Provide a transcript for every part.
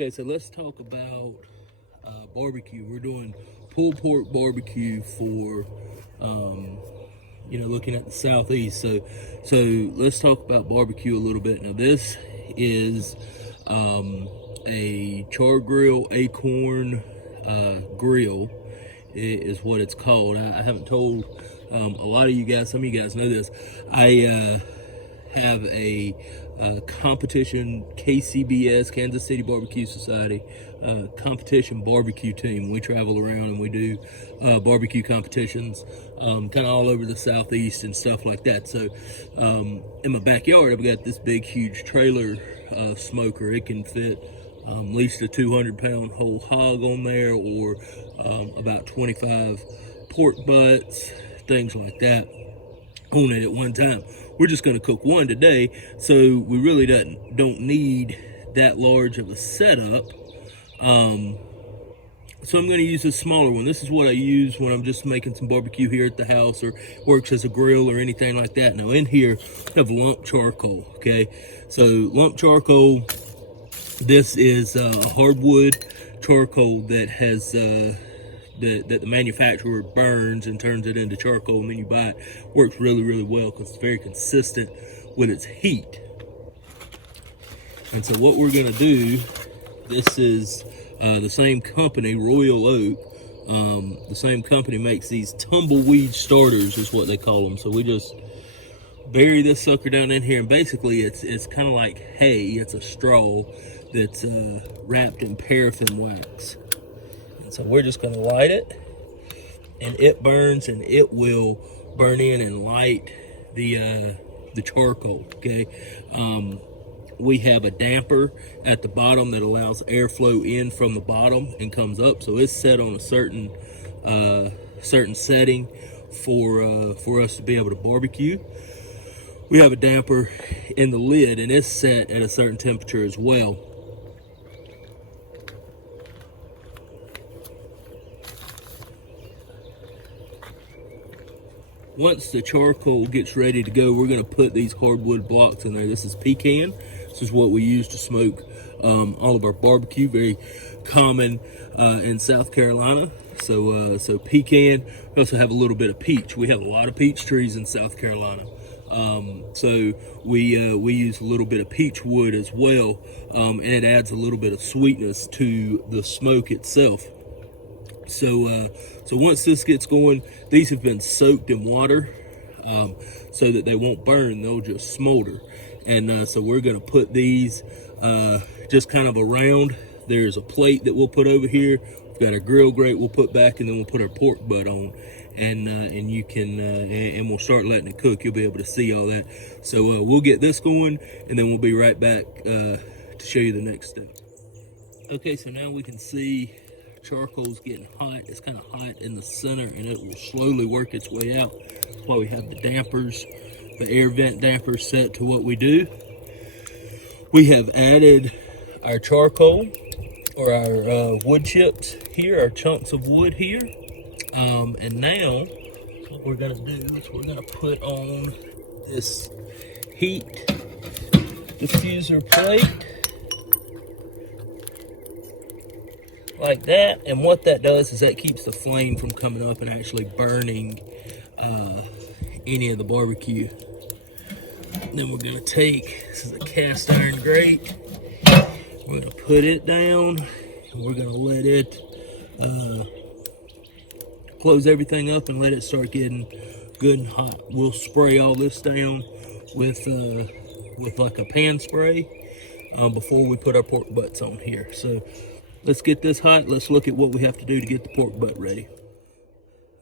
Okay, so let's talk about barbecue. We're doing pulled pork barbecue for, looking at the southeast. So let's talk about barbecue a little bit. Now, this is a char grill acorn grill is what it's called. I haven't told a lot of you guys. Some of you guys know this. I have a competition KCBS, Kansas City Barbecue Society competition barbecue team. We travel around and we do barbecue competitions kind of all over the southeast and stuff like that. So in my backyard I've got this big huge trailer smoker. It can fit at least a 200-pound whole hog on there, or about 25 pork butts, things like that on it at one time. We're just going to cook one today, so we really don't need that large of a setup. So I'm going to use a smaller one. This is what I use when I'm just making some barbecue here at the house, or works as a grill or anything like that. Now in here I have lump charcoal. Okay, so lump charcoal, this is hardwood charcoal that has that the manufacturer burns and turns it into charcoal, and then you buy it. Works really well because it's very consistent with its heat. And so what we're going to do, this is the same company, Royal Oak. The same company makes these tumbleweed starters is what they call them. So we just bury this sucker down in here, and basically it's kind of like hay. It's a straw that's wrapped in paraffin wax. So we're just going to light it, and it burns, and it will burn in and light the charcoal. Okay, we have a damper at the bottom that allows airflow in from the bottom and comes up. So it's set on a certain setting for us to be able to barbecue. We have a damper in the lid, and it's set at a certain temperature as well. Once the charcoal gets ready to go, we're going to put these hardwood blocks in there. This is pecan. This is what we use to smoke all of our barbecue. Very common in South Carolina. So pecan. We also have a little bit of peach. We have a lot of peach trees in South Carolina. So we use a little bit of peach wood as well, and it adds a little bit of sweetness to the smoke itself. So once this gets going, these have been soaked in water so that they won't burn. They'll just smolder. And so we're going to put these just kind of around. There's a plate that we'll put over here. We've got a grill grate we'll put back, and then we'll put our pork butt on. And you can and we'll start letting it cook. You'll be able to see all that. So we'll get this going, and then we'll be right back to show you the next step. Okay, so now we can see charcoal's getting hot. It's kind of hot in the center, and it will slowly work its way out. That's why we have the dampers, the air vent dampers set to what we do. We have added our charcoal, or our wood chips here, our chunks of wood here. And now what we're going to do is we're going to put on this heat diffuser plate like that. And what that does is that keeps the flame from coming up and actually burning any of the barbecue. And then we're going to take, this is a cast iron grate, we're going to put it down, and we're going to let it close everything up and let it start getting good and hot. We'll spray all this down with like a pan spray before we put our pork butts on here. So let's get this hot. Let's look at what we have to do to get the pork butt ready.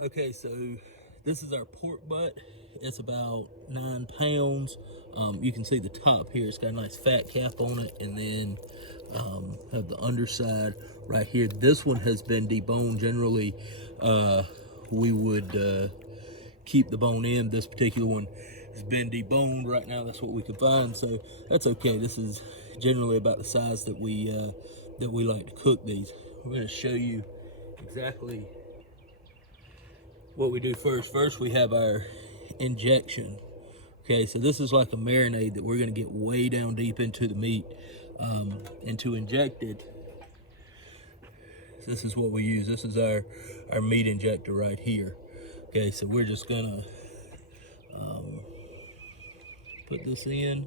Okay, so this is our pork butt. It's about 9 pounds. You can see the top here. It's got a nice fat cap on it, and then have the underside right here. This one has been deboned. Generally, we would keep the bone in. This particular one has been deboned right now. That's what we could find, so that's okay. This is generally about the size that we like to cook these. We're going to show you exactly what we do first. First, we have our injection. Okay, so this is like a marinade that we're going to get way down deep into the meat. And to inject it, this is what we use. This is our meat injector right here. Okay, so we're just gonna put this in,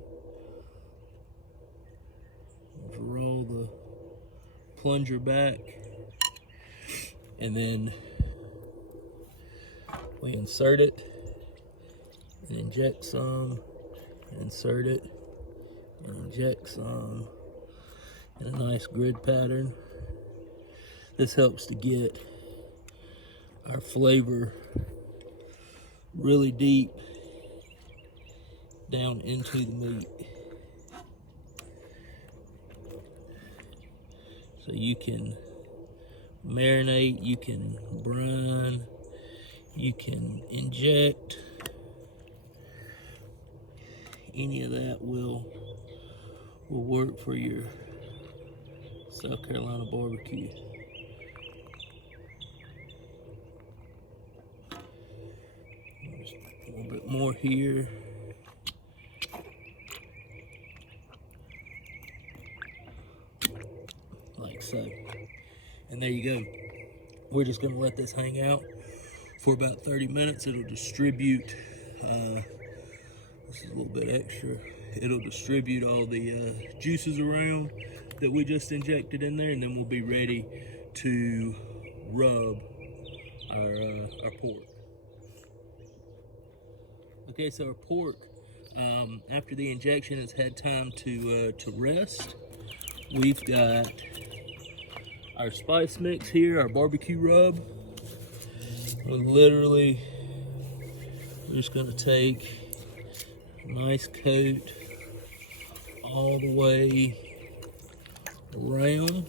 roll the plunger back, and then we insert it and inject some, insert it and inject some in a nice grid pattern. This helps to get our flavor really deep down into the meat. So you can marinate, you can brine, you can inject. Any of that will work for your South Carolina barbecue. Just a little bit more here. Like so. And there you go. We're just gonna let this hang out for about 30 minutes. It'll distribute, this is a little bit extra. It'll distribute all the juices around that we just injected in there, and then we'll be ready to rub our pork. Okay, so our pork, after the injection, has had time to rest. We've got our spice mix here, our barbecue rub. We're just gonna take a nice coat all the way around.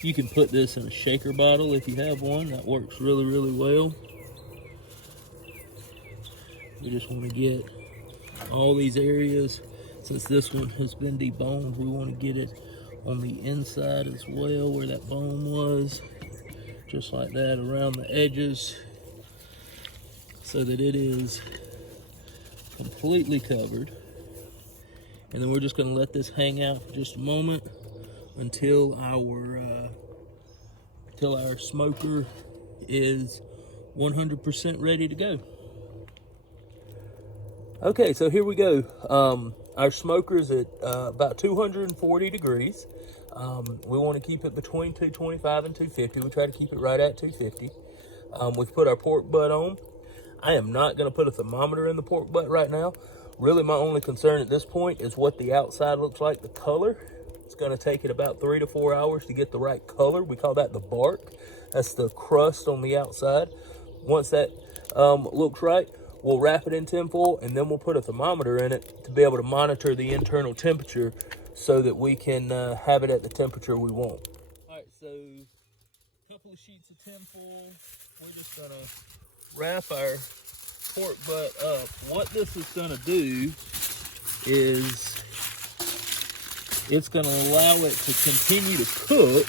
You can put this in a shaker bottle if you have one. That works really, really well. We just want to get all these areas. Since this one has been deboned, we want to get it on the inside as well, where that bone was. Just like that, around the edges, so that it is completely covered. And then we're just going to let this hang out for just a moment until our smoker is 100% ready to go. Okay, so here we go. Our smoker is at about 240 degrees. We want to keep it between 225 and 250. We try to keep it right at 250. We've put our pork butt on. I am not going to put a thermometer in the pork butt right now. Really, my only concern at this point is what the outside looks like, the color. It's going to take it about 3 to 4 hours to get the right color. We call that the bark. That's the crust on the outside. Once that looks right, we'll wrap it in tinfoil, and then we'll put a thermometer in it to be able to monitor the internal temperature so that we can have it at the temperature we want. All right, so a couple of sheets of tinfoil. We're just going to wrap our pork butt up. What this is going to do is it's going to allow it to continue to cook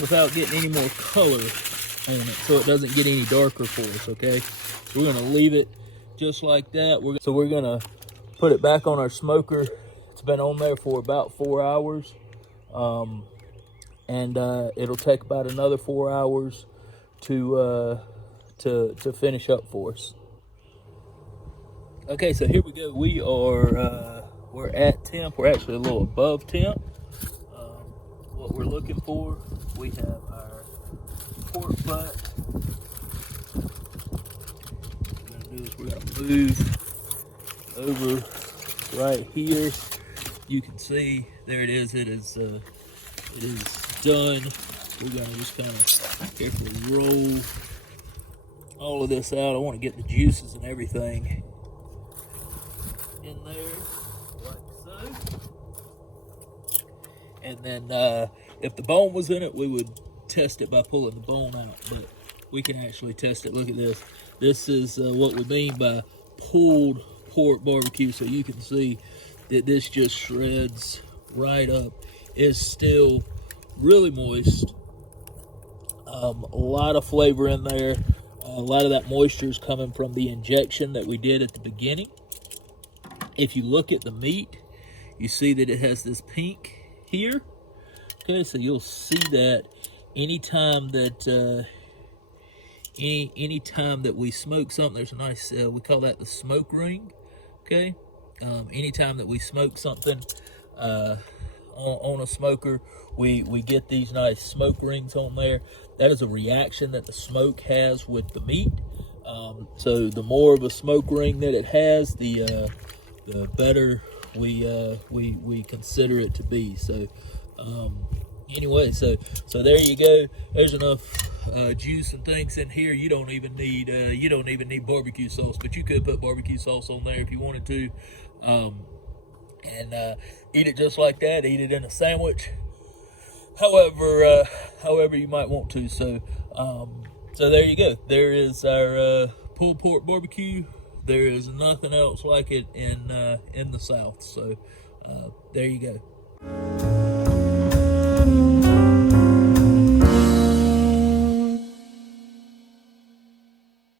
without getting any more color on it, so it doesn't get any darker for us, okay? So we're going to leave it just like that. So we're going to put it back on our smoker. It's been on there for about 4 hours, and it'll take about another 4 hours to finish up for us. Okay, so here we go. We are we're at temp. We're actually a little above temp. What we're looking for, we have our pork butt. What we're gonna do is we're gonna move over right here. You can see there it is. It is done. We're gonna just kind of carefully roll all of this out. I want to get the juices and everything in there, like so. And then if the bone was in it, we would test it by pulling the bone out, but we can actually test it. Look at this. This is what we mean by pulled pork barbecue. So you can see that this just shreds right up. It's still really moist. A lot of flavor in there. A lot of that moisture is coming from the injection that we did at the beginning. If you look at the meat, you see that it has this pink here. Okay, so you'll see that anytime that anytime that we smoke something, there's a nice we call that the smoke ring. Okay, anytime that we smoke something on a smoker, we get these nice smoke rings on there. That is a reaction that the smoke has with the meat. So the more of a smoke ring that it has, the better we consider it to be. So anyway, so there you go. There's enough juice and things in here. You don't even need barbecue sauce, but you could put barbecue sauce on there if you wanted to, and eat it just like that. Eat it in a sandwich, however you might want to. So so there you go. There is our pulled pork barbecue. There is nothing else like it in the South. So there you go.